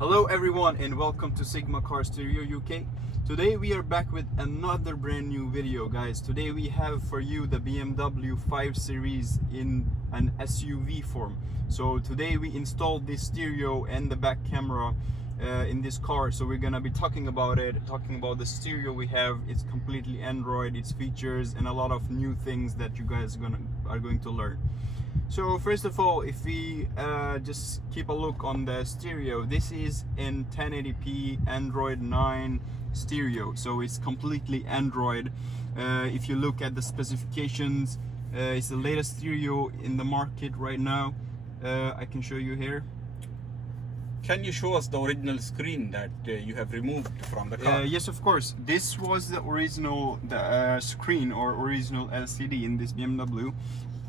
Hello everyone and welcome to Sigma Car Stereo UK. Today we are back with another brand new video, guys. Today we have for you the BMW 5 Series in an SUV form. So today we installed this stereo and the back camera in this car, so we're gonna be talking about the stereo we have. It's completely Android, its features, and a lot of new things that you guys are going to learn. So first of all, if we just keep a look on the stereo, this is in 1080p Android 9 stereo, so it's completely Android. If you look at the specifications, it's the latest stereo in the market right now. I can show you here. Can you show us the original screen that you have removed from the car? Yes, of course. This was the original screen or original LCD in this BMW.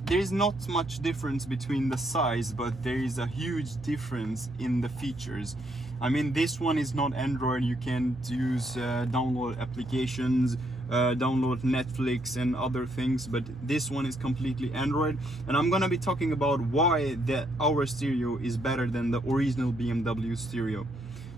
There is not much difference between the size, but there is a huge difference in the features. I mean, this one is not Android. You can use download applications, download Netflix and other things, but this one is completely Android. And I'm gonna be talking about why our stereo is better than the original BMW stereo.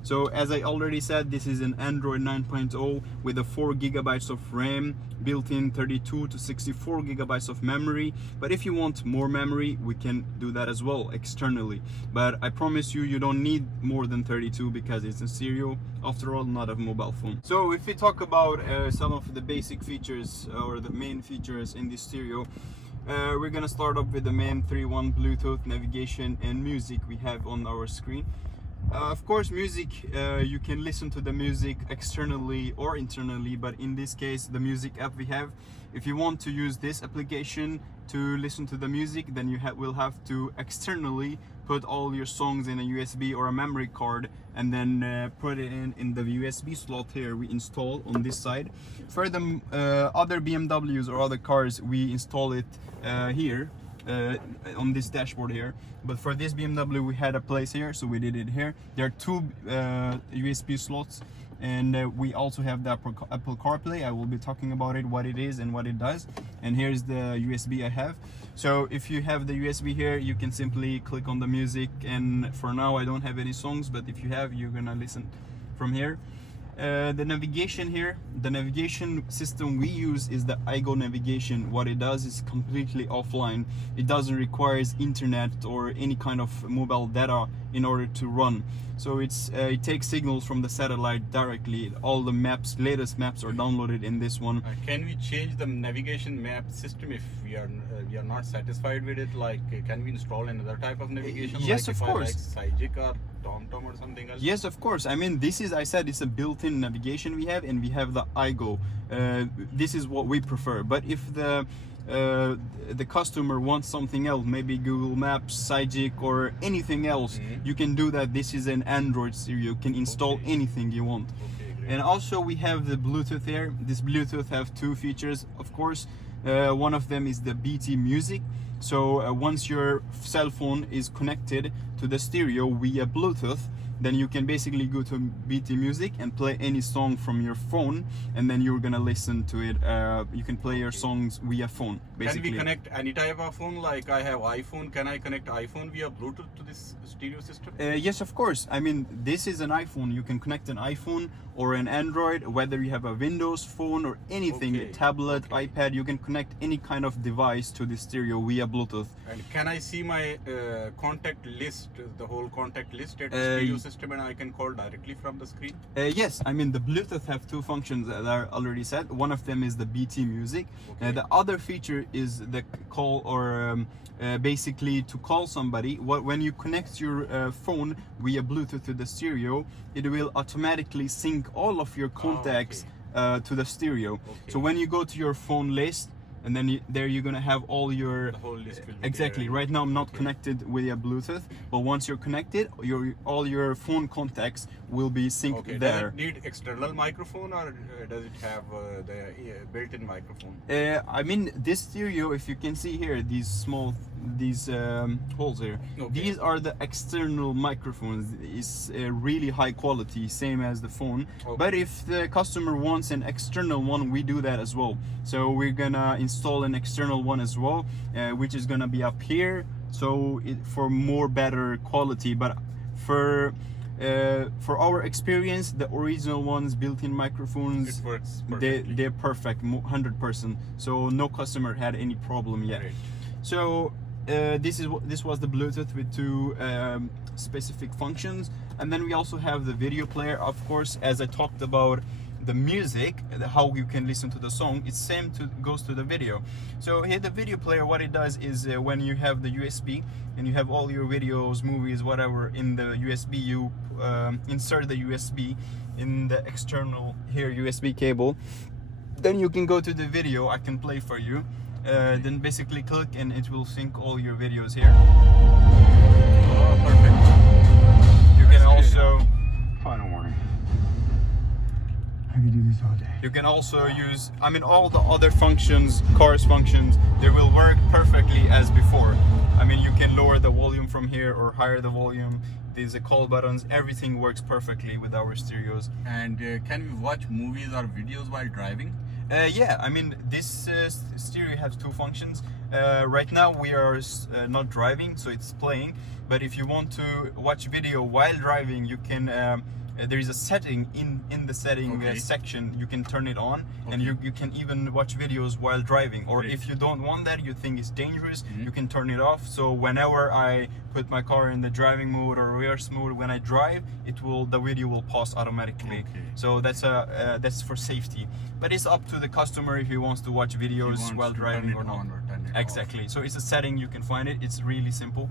So as I already said, this is an Android 9.0 with a 4 GB of RAM, built-in 32 to 64 GB of memory. But if you want more memory, we can do that as well externally. But I promise you, you don't need more than 32 because it's a stereo. After all, not a mobile phone. So if we talk about some of the basic features or the main features in this stereo, we're gonna start off with the main 3.1 Bluetooth, navigation and music we have on our screen. Of course, music, you can listen to the music externally or internally, but in this case, the music app we have, if you want to use this application to listen to the music, then you will have to externally put all your songs in a USB or a memory card and then put it in the USB slot here we install on this side. For the other BMWs or other cars, we install it here. On this dashboard here, but for this BMW we had a place here, so we did it here. There are two USB slots, and we also have the Apple CarPlay. I will be talking about it, what it is and what it does. And here's the USB I have. So if you have the USB here, you can simply click on the music, and for now I don't have any songs, but if you have, you're gonna listen from here. The navigation here, the navigation system we use is the iGo navigation. What it does is completely offline. It doesn't require internet or any kind of mobile data in order to run. So it takes signals from the satellite directly. All the maps, latest maps are downloaded in this one. Can we change the navigation map system if we are not satisfied with it? Like, can we install another type of navigation? Yes, like of course. Like Cygic or TomTom or something else? Yes, of course. I mean, this is, I said, it's a built-in navigation we have, and we have the iGo. This is what we prefer. But if the customer wants something else, maybe Google Maps, Cygic or anything else, you can do that. This is an Android stereo. You can install anything you want. And also we have the Bluetooth here. This Bluetooth have two features, of course. One of them is the BT music. So once your cell phone is connected to the stereo via Bluetooth, then you can basically go to BT Music and play any song from your phone, and then you're gonna listen to it. You can play your songs via phone, basically. Can we connect any type of phone? Like, I have iPhone. Can I connect iPhone via Bluetooth to this stereo system? Yes, of course. I mean, this is an iPhone. You can connect an iPhone or an Android, whether you have a Windows phone or anything, a tablet, iPad. You can connect any kind of device to the stereo via Bluetooth. And can I see my contact list, the whole contact list at the stereo system, and I can call directly from the screen? Yes, I mean, the Bluetooth have two functions that are already said. One of them is the BT music. The other feature is the call, or basically to call somebody. When you connect your phone via Bluetooth to the stereo, it will automatically sync all of your contacts to the stereo. So when you go to your phone list, and then there you're gonna have all your, the whole list will be exactly there. Right now I'm not connected via Bluetooth, but once you're connected, all your phone contacts will be synced there. Does it need external microphone, or does it have the built-in microphone? I mean, this stereo, if you can see here, these holes here, these are the external microphones. It's really high quality, same as the phone. But if the customer wants an external one, we do that as well. So we're gonna install an external one as well, which is gonna be up here, so for more better quality. But for For our experience, the original ones, built-in microphones, It works perfectly. they're perfect, 100%. So no customer had any problem yet. Great. So this was the Bluetooth with two specific functions, and then we also have the video player. Of course, as I talked about the music, how you can listen to the song, it's same goes to the video. So here the video player, what it does is when you have the USB and you have all your videos, movies, whatever in the USB, you insert the USB in the external here USB cable. Then you can go to the video. I can play for you. Then basically click and it will sync all your videos here. Oh, perfect. You can also Final warning. I could do this all day. you can also use, I mean, all the other functions, cars functions, they will work perfectly as before. I mean, you can lower the volume from here or higher the volume. These call buttons, everything works perfectly with our stereos. And can we watch movies or videos while driving? Yeah, I mean, this stereo has two functions. Right now we are not driving, so it's playing. But if you want to watch video while driving, you can. There is a setting in the setting section. You can turn it on, and you can even watch videos while driving. Or if you don't want that, you think it's dangerous, you can turn it off. So whenever I put my car in the driving mode or reverse mode, when I drive, the video will pause automatically. So that's for safety. But it's up to the customer if he wants to watch videos while driving or not. Exactly. So it's a setting, you can find it. It's really simple.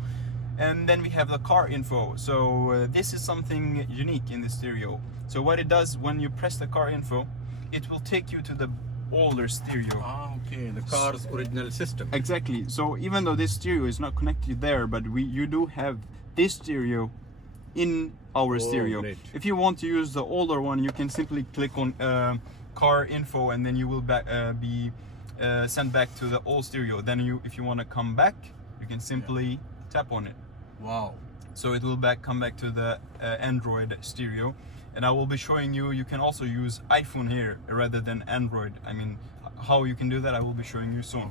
And then we have the car info. So this is something unique in the stereo. So what it does, when you press the car info, it will take you to the older stereo. Ah, okay, the car's original system. Exactly. So even though this stereo is not connected there, but you do have this stereo in our stereo. Great. If you want to use the older one, you can simply click on car info, and then you will be sent back to the old stereo. Then if you want to come back, you can simply tap on it. Wow. So it will come back to the Android stereo, and I will be showing you. You can also use iPhone here rather than Android. I mean, how you can do that, I will be showing you soon.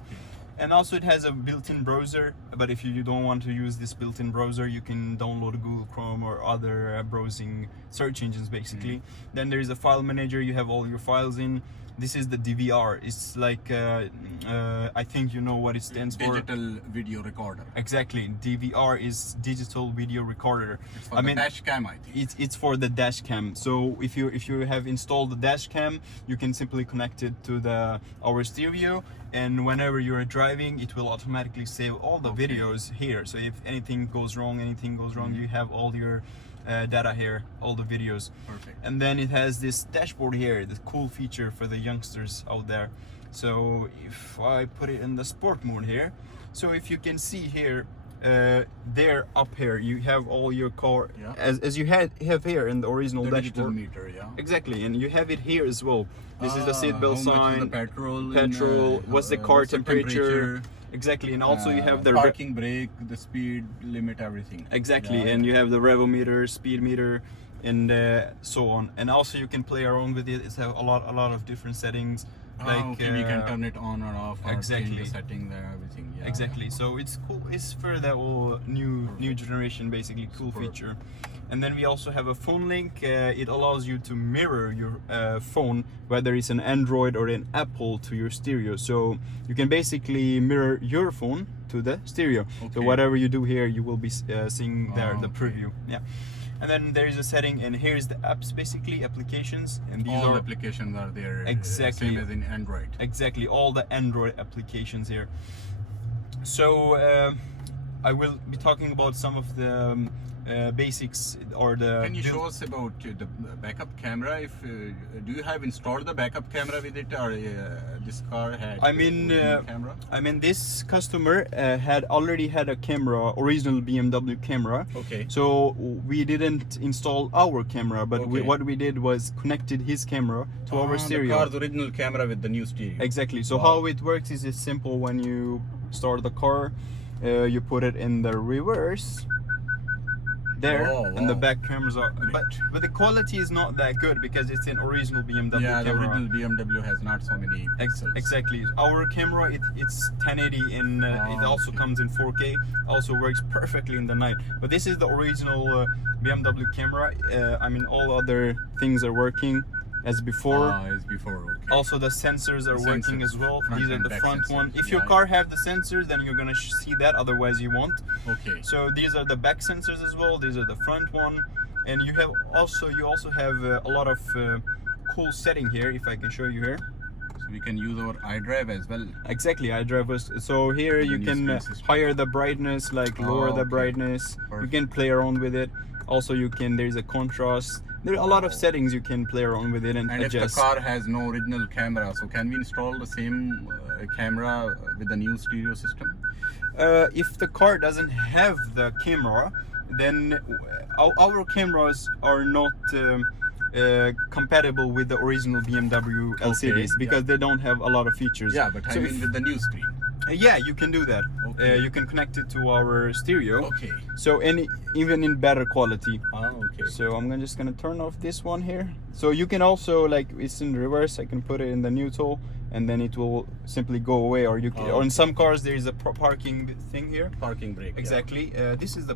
And also it has a built-in browser, but if you don't want to use this built-in browser, you can download Google Chrome or other browsing search engines basically. Then there is a file manager, you have all your files in. This is the DVR. It's like I think you know what it stands for. Digital video recorder. Exactly. DVR is digital video recorder. It's for the dash cam, I think. It's for the dash cam. So if you have installed the dash cam, you can simply connect it to our stereo, and whenever you're driving, it will automatically save all the videos here. So if anything goes wrong, you have all your data here, all the videos. Perfect. And then it has this dashboard here, this cool feature for the youngsters out there. So if I put it in the sport mode here, so if you can see here, there up here you have all your car as you have here in the original the dashboard meter, exactly, and you have it here as well. This is the seatbelt sign, the petrol, what's the car temperature. Exactly, and also you have the parking brake, the speed limit, everything. Exactly, and you have the revometer, speed meter, and so on. And also you can play around with it. It's a lot of different settings. We can turn it on or off. Or exactly. change the setting there, everything. Yeah. Exactly. So it's cool. It's for the whole new generation, basically cool feature. And then we also have a phone link. It allows you to mirror your phone, whether it's an Android or an Apple, to your stereo. So you can basically mirror your phone to the stereo. So whatever you do here, you will be seeing there the preview. Yeah. And then there is a setting, and here's the apps, basically applications, and these all applications are there. Exactly. Same as in Android. Exactly, all the Android applications here. So I will be talking about some of the basics or the. Can you show us about the backup camera? If do you have installed the backup camera with it, or this car had? Camera? I mean, this customer had already had a camera, original BMW camera. Okay. So we didn't install our camera, but what we did was connected his camera to our stereo. The car's original camera with the new stereo. Exactly. So how it works is it's simple. When you start the car, you put it in the reverse. there, Oh, and the wow. back cameras are. But the quality is not that good because it's an original BMW Yeah, the camera. original BMW has not so many pixels. Exactly. Our camera, it's 1080 and it also okay. comes in 4K. Also works perfectly in the night. But this is the original BMW camera. I mean, all other things are working as before. As before, okay. Also, the sensors are The working sensors, as well. front These are and the back front one. sensors. If your Yeah. car have the sensor, then you're gonna see that. Otherwise, you won't. Okay. So these are the back sensors as well. These are the front one, and you also have a lot of cool setting here. If I can show you here. So we can use our iDrive as well. Exactly, iDrivers. So here you new can screen system. higher the brightness, like lower the okay. brightness. You Perfect. can play around with it. Also, there's a contrast. There are a lot of settings you can play around with it and And if adjust. the car has no original camera, so can we install the same camera with the new stereo system? If the car doesn't have the camera, then our cameras are not compatible with the original BMW LCDs because they don't have a lot of features. Yeah, but I mean with the new screen. Yeah, you can do that. Okay. You can connect it to our stereo. Okay. So even in better quality. Okay. So just gonna turn off this one here. So you can also, like, it's in reverse. I can put it in the neutral, and then it will simply go away. Or you can, or in some cars there is a parking thing here. Parking brake. Exactly. This is the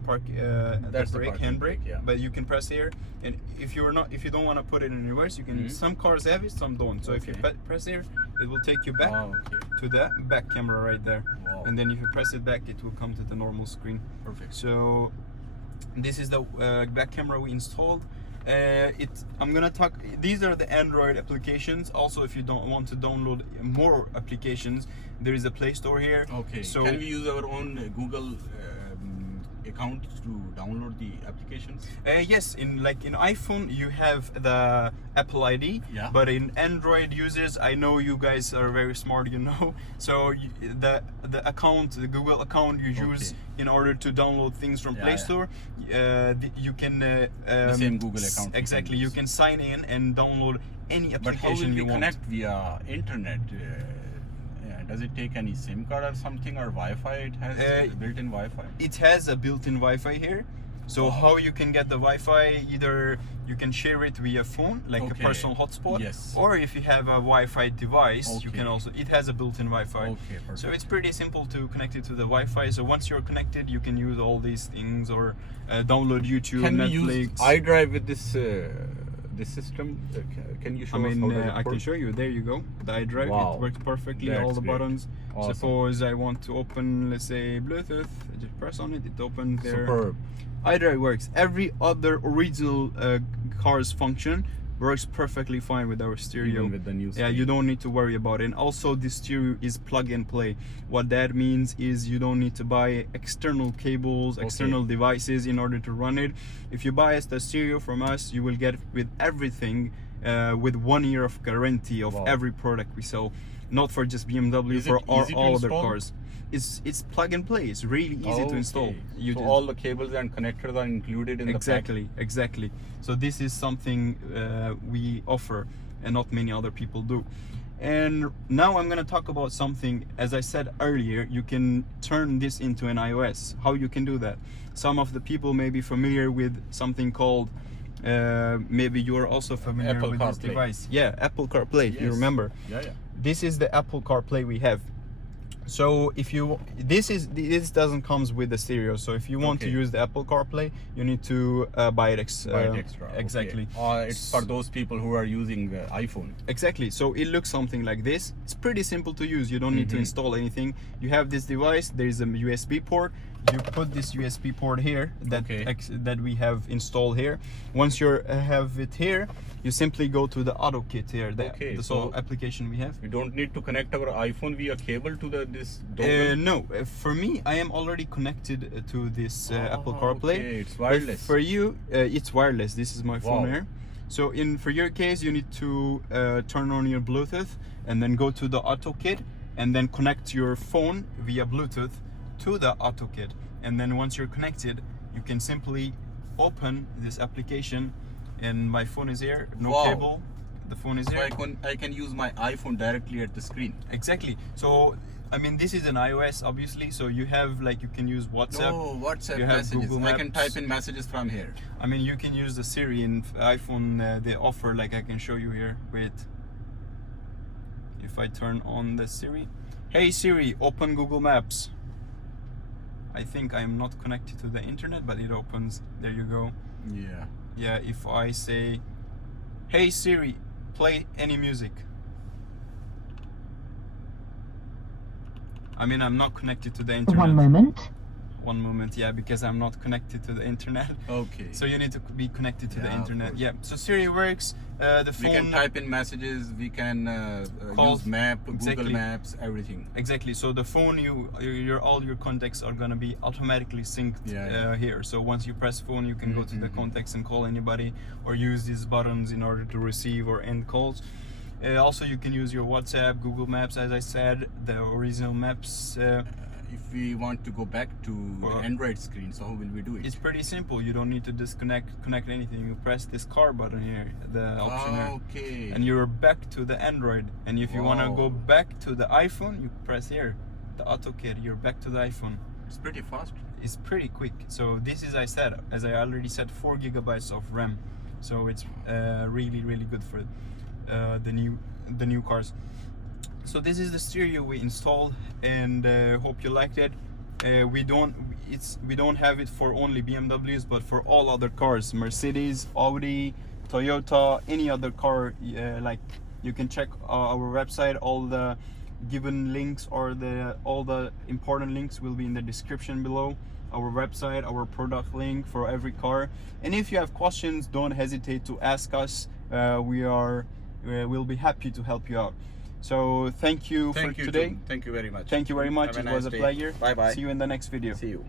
That's the brake, parking handbrake. brake, yeah. But you can press here, and if you don't want to put it in reverse, you can. Some cars have it, some don't. So if you Okay. press here, it will take you back Okay. to the back camera right there. Wow. And then if you press it back, it will come to the normal screen. Perfect. So this is the back camera we installed. I'm gonna talk. These are the Android applications. Also, if you don't want to download more applications, there is a Play Store here. Okay. So can we use our own Google account to download the applications? yes, in iPhone you have the Apple ID, Yeah. but in Android users, I know you guys are very smart, So the Google account you use in order to download things from Play Store, you can The same Google account. Exactly, you can sign in and download any But how application will we you want. connect via internet? Does it take any SIM card or something, or Wi-Fi? It has built-in Wi-Fi. It has a built-in Wi-Fi here. So how you can get the Wi-Fi, either you can share it via phone, like a personal hotspot, Yes. or if you have a Wi-Fi device, you can Okay. also, it has a built-in Wi-Fi. Okay, perfect. So it's pretty simple to connect it to the Wi-Fi. So once you're connected, you can use all these things, or download YouTube, Can we Netflix. use iDrive with this system? Can you show us how does it I can work? show you. There you go. The iDrive, Wow. it works perfectly. That's all the great. buttons. Awesome. Suppose I want to open, let's say, Bluetooth. I just press on it. It opens there. Superb. iDrive works. Every other original car's function works perfectly fine with our stereo. Even with the new Yeah, you don't need to worry about it. And also, the stereo is plug and play. What that means is you don't need to buy external cables, external devices in order to run it. If you buy the stereo from us, you will get with everything with 1 year of guarantee of every product we sell. Not for just BMW, Is for it all easy to other install? cars. It's plug and play. It's really easy to install. So all the cables and connectors are included in the pack. Exactly. So this is something we offer and not many other people do. And now I'm going to talk about something. As I said earlier, you can turn this into an iOS. How you can do that? Some of the people may be familiar with something called maybe you're also familiar Apple with this CarPlay. device. Yeah, Apple CarPlay. If you Yes. remember. Yeah. This is the Apple CarPlay we have. So if you this doesn't comes with the stereo. So if you want to use the Apple CarPlay, you need to buy it extra. Exactly. It's for those people who are using iPhone. Exactly. So it looks something like this. It's pretty simple to use. You don't need to install anything. You have this device. There is a USB port. You put this USB port here that we have installed here. Once you have it here, you simply go to the auto kit here. The sole application we have. We don't need to connect our iPhone via cable to this dongle? No, for me, I am already connected to this Apple CarPlay. Okay, it's wireless. For you, it's wireless. This is my phone Wow. here. So for your case, you need to turn on your Bluetooth and then go to the auto kit and then connect your phone via Bluetooth to the auto kit. And then once you're connected, you can simply open this application, and my phone is here, no cable. The phone is here. So I can use my iPhone directly at the screen. Exactly. So I mean, this is an iOS, obviously, so you have like you can use WhatsApp. Oh, WhatsApp You have messages. Google I can Maps. type in messages from here. I mean, you can use the Siri in iPhone. They offer, like I can show you here. Wait. If I turn on the Siri, hey Siri, open Google Maps. I think I am not connected to the internet, but it opens. There you go. Yeah. Yeah. If I say, hey Siri, play any music. I mean, I'm not connected to the internet. One moment. One moment, yeah, because I'm not connected to the internet. Okay. So you need to be connected to the Yeah, of internet. course. Yeah. So Siri works. The We phone. can type in messages. We can Call- use map, exactly. Google Maps, everything. Exactly. So the phone, all your contacts are gonna be automatically synced Yeah. here. So once you press phone, you can go to the Mhm. contacts and call anybody, or use these buttons in order to receive or end calls. Also, you can use your WhatsApp, Google Maps, as I said, the original maps. If we want to go back to Well, the Android screen, so how will we do it? It's pretty simple. You don't need to connect anything. You press this car button here, the option here. Okay. And you're back to the Android. And if you want to go Wow. back to the iPhone, you press here, the AutoCAD. You're back to the iPhone. It's pretty fast. It's pretty quick. So this is, as I already said, 4 gigabytes of RAM. So it's really good for the new cars. So this is the stereo we installed, and hope you liked it. We don't have it for only BMWs, but for all other cars, Mercedes, Audi, Toyota, any other car. Like, you can check our website. All the given links or all the important links will be in the description below. Our website, our product link for every car. And if you have questions, don't hesitate to ask us. We'll be happy to help you out. So thank you for today. Thank you very much. Thank you very much. Have It a was nice a day. pleasure. Bye bye. See you in the next video. See you.